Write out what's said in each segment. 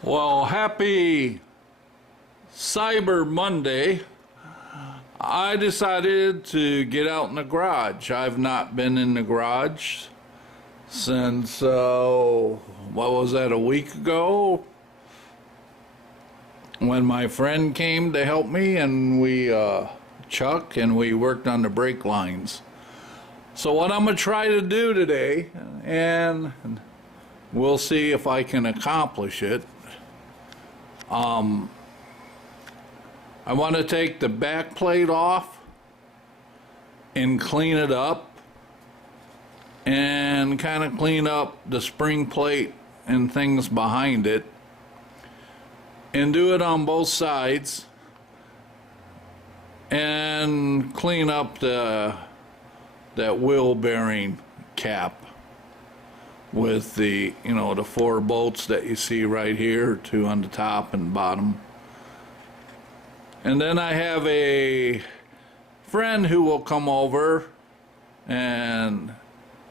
Well, happy Cyber Monday. I decided to get out in the garage. I've not been in the garage since, what was that, a week ago? When my friend came to help me and Chuck, and we worked on the brake lines. So what I'm going to try to do today, and we'll see if I can accomplish it. I want to take the back plate off and clean it up and kind of clean up the spring plate and things behind it and do it on both sides and clean up that wheel bearing cap with the the 4 bolts that you see right here, 2 on the top and bottom. And then I have a friend who will come over and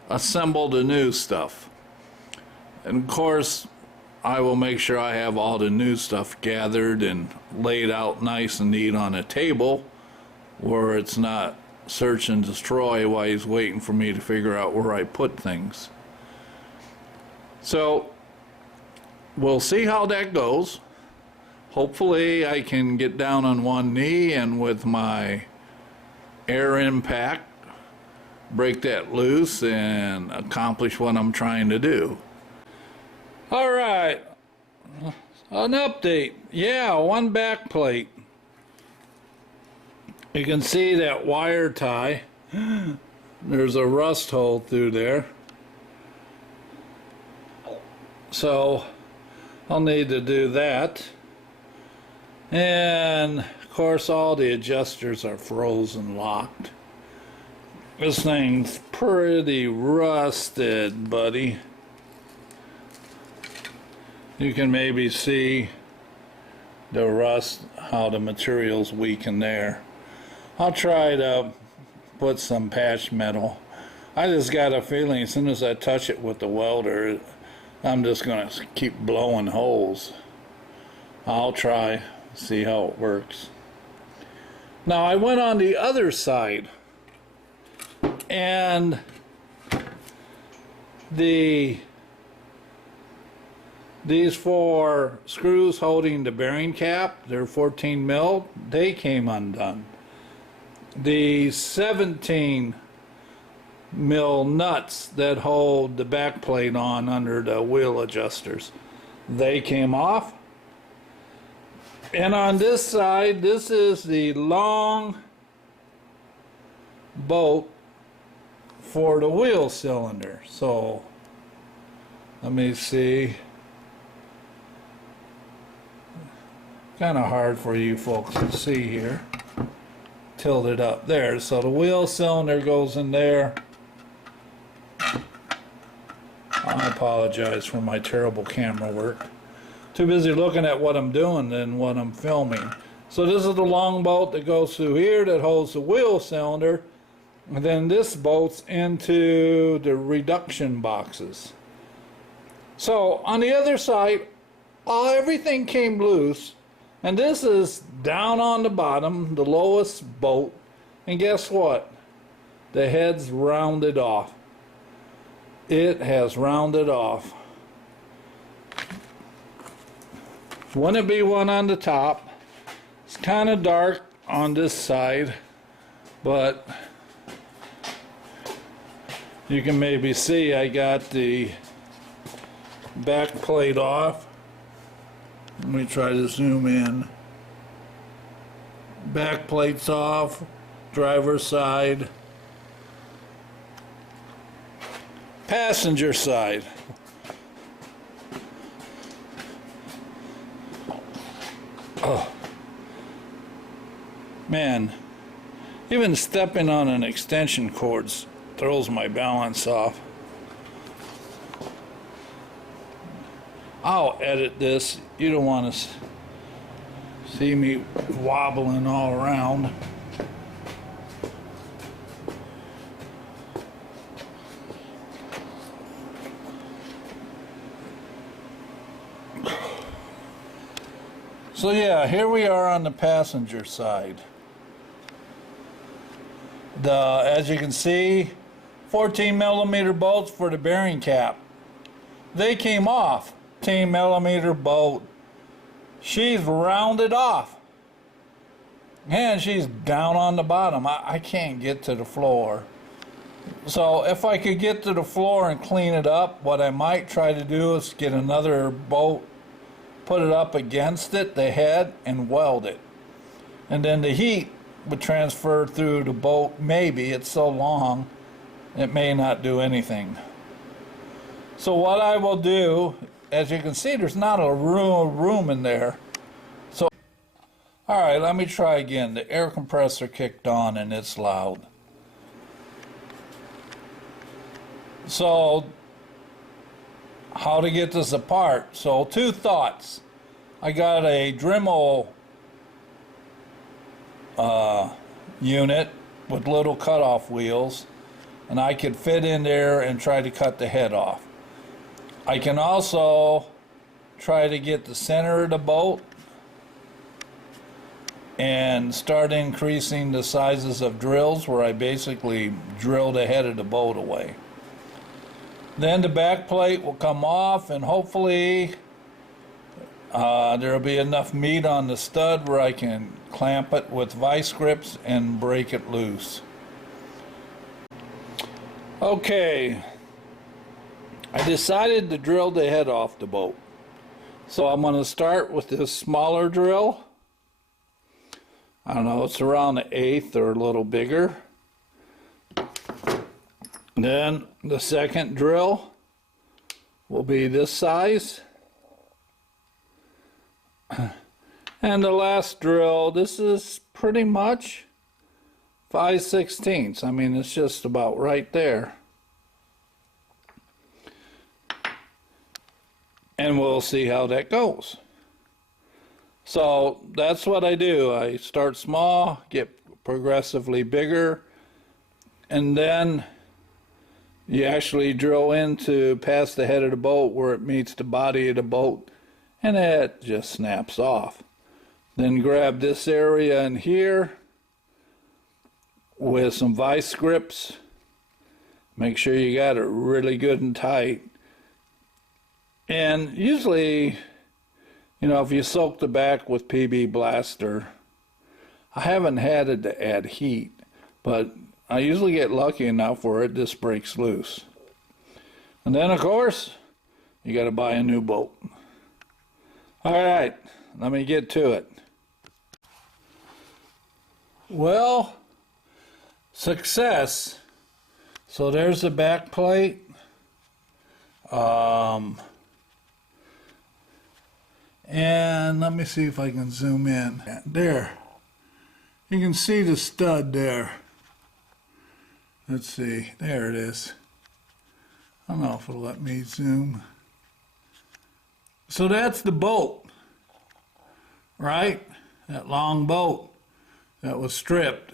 assemble the new stuff. And of course, I will make sure I have all the new stuff gathered and laid out nice and neat on a table where it's not search and destroy while he's waiting for me to figure out where I put things. So we'll see how that goes. Hopefully I can get down on one knee and with my air impact break that loose and accomplish what I'm trying to do. All right, an update. Yeah, one back plate. You can see that wire tie. There's a rust hole through there. So I'll need to do that. And of course all the adjusters are frozen locked. This thing's pretty rusted, buddy. You can maybe see the rust, how the material's weak in there. I'll try to put some patch metal. I just got a feeling as soon as I touch it with the welder, I'm just gonna keep blowing holes. I'll try, see how it works. Now I went on the other side and these 4 screws holding the bearing cap, they're 14 mil, they came undone. The 17 mil nuts that hold the back plate on under the wheel adjusters, they came off. And on this side, this is the long bolt for the wheel cylinder. So let me see. Kind of hard for you folks to see here. Tilt it up there. So the wheel cylinder goes in there. I apologize for my terrible camera work. Too busy looking at what I'm doing than what I'm filming. So this is the long bolt that goes through here that holds the wheel cylinder, and then this bolts into the reduction boxes. So on the other side, everything came loose, and this is down on the bottom, the lowest bolt, and guess what? The head's rounded off. It has rounded off. Wouldn't be one on the top. It's kind of dark on this side, but you can maybe see I got the back plate off. Let me try to zoom in. Back plate's off, driver's side, passenger side. Oh, man, even stepping on an extension cord throws my balance off. I'll edit this. You don't want to see me wobbling all around. So yeah, here we are on the passenger side. As you can see, 14mm bolts for the bearing cap. They came off. 14mm bolt. She's rounded off. And she's down on the bottom. I can't get to the floor. So if I could get to the floor and clean it up, what I might try to do is get another bolt, put it up against it, the head, and weld it. And then the heat would transfer through the bolt. Maybe it's so long it may not do anything. So what I will do, as you can see, there's not a room in there. So all right, let me try again. The air compressor kicked on and it's loud. So how to get this apart? So two thoughts. I got a Dremel unit with little cutoff wheels, and I could fit in there and try to cut the head off. I can also try to get the center of the bolt and start increasing the sizes of drills, where I basically drill the head of the bolt away. Then the back plate will come off, and hopefully there will be enough meat on the stud where I can clamp it with vice grips and break it loose. Okay, I decided to drill the head off the bolt. So I'm going to start with this smaller drill. I don't know, it's around an 1/8 or a little bigger. Then the second drill will be this size. And the last drill, this is pretty much 5/16. I mean, it's just about right there. And we'll see how that goes. So that's what I do. I start small, get progressively bigger, and then you actually drill into past the head of the bolt where it meets the body of the bolt, and it just snaps off. Then grab this area in here with some vice grips. Make sure you got it really good and tight. And usually, you know, if you soak the back with PB Blaster, I haven't had it to add heat, but I usually get lucky enough where it just breaks loose. And then, of course, you got to buy a new bolt. All right, let me get to it. Well, success. So there's the back plate. And let me see if I can zoom in. There. You can see the stud there. Let's see. There it is. I don't know if it'll let me zoom. So that's the bolt, right? That long bolt that was stripped.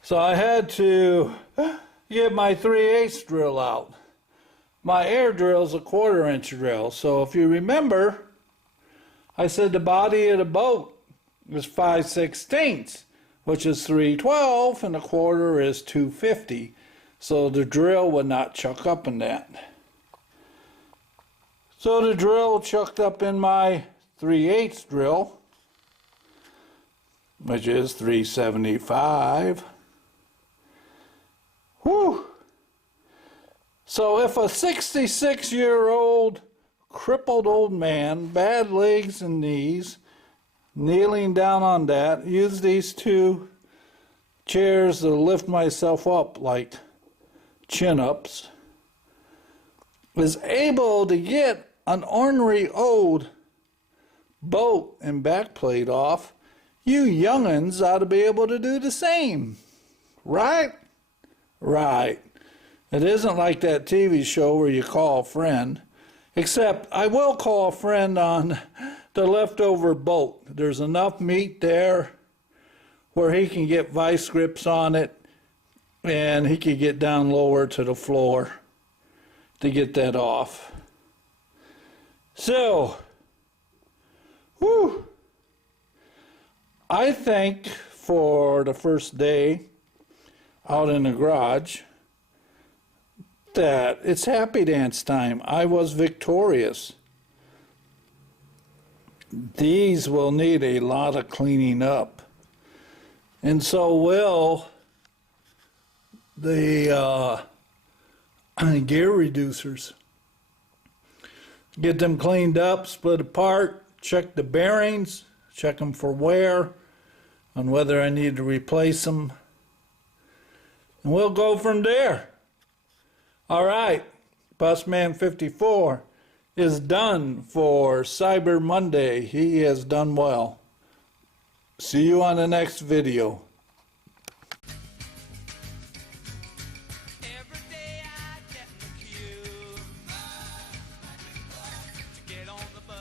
So I had to get my 3/8 drill out. My air drill is a 1/4 inch drill. So if you remember, I said the body of the boat is 5/16, which is 312, and a 1/4 is 250. So the drill would not chuck up in that. So the drill chucked up in my 3/8 drill, which is 375. Whew. So if a 66-year-old crippled old man, bad legs and knees, kneeling down on that, use these two chairs to lift myself up like chin-ups, is able to get an ornery old boat and backplate off, you young'uns ought to be able to do the same, right? Right. It isn't like that TV show where you call a friend, except I will call a friend on the leftover bolt. There's enough meat there where he can get vice grips on it, and he can get down lower to the floor to get that off. So, Whew. I think for the first day out in the garage that it's happy dance time. I was victorious. These will need a lot of cleaning up. And so will the gear reducers. Get them cleaned up, split apart, check the bearings, check them for wear, on whether I need to replace them. And we'll go from there. All right, Busman 54 is done for Cyber Monday. He has done well. See you on the next video.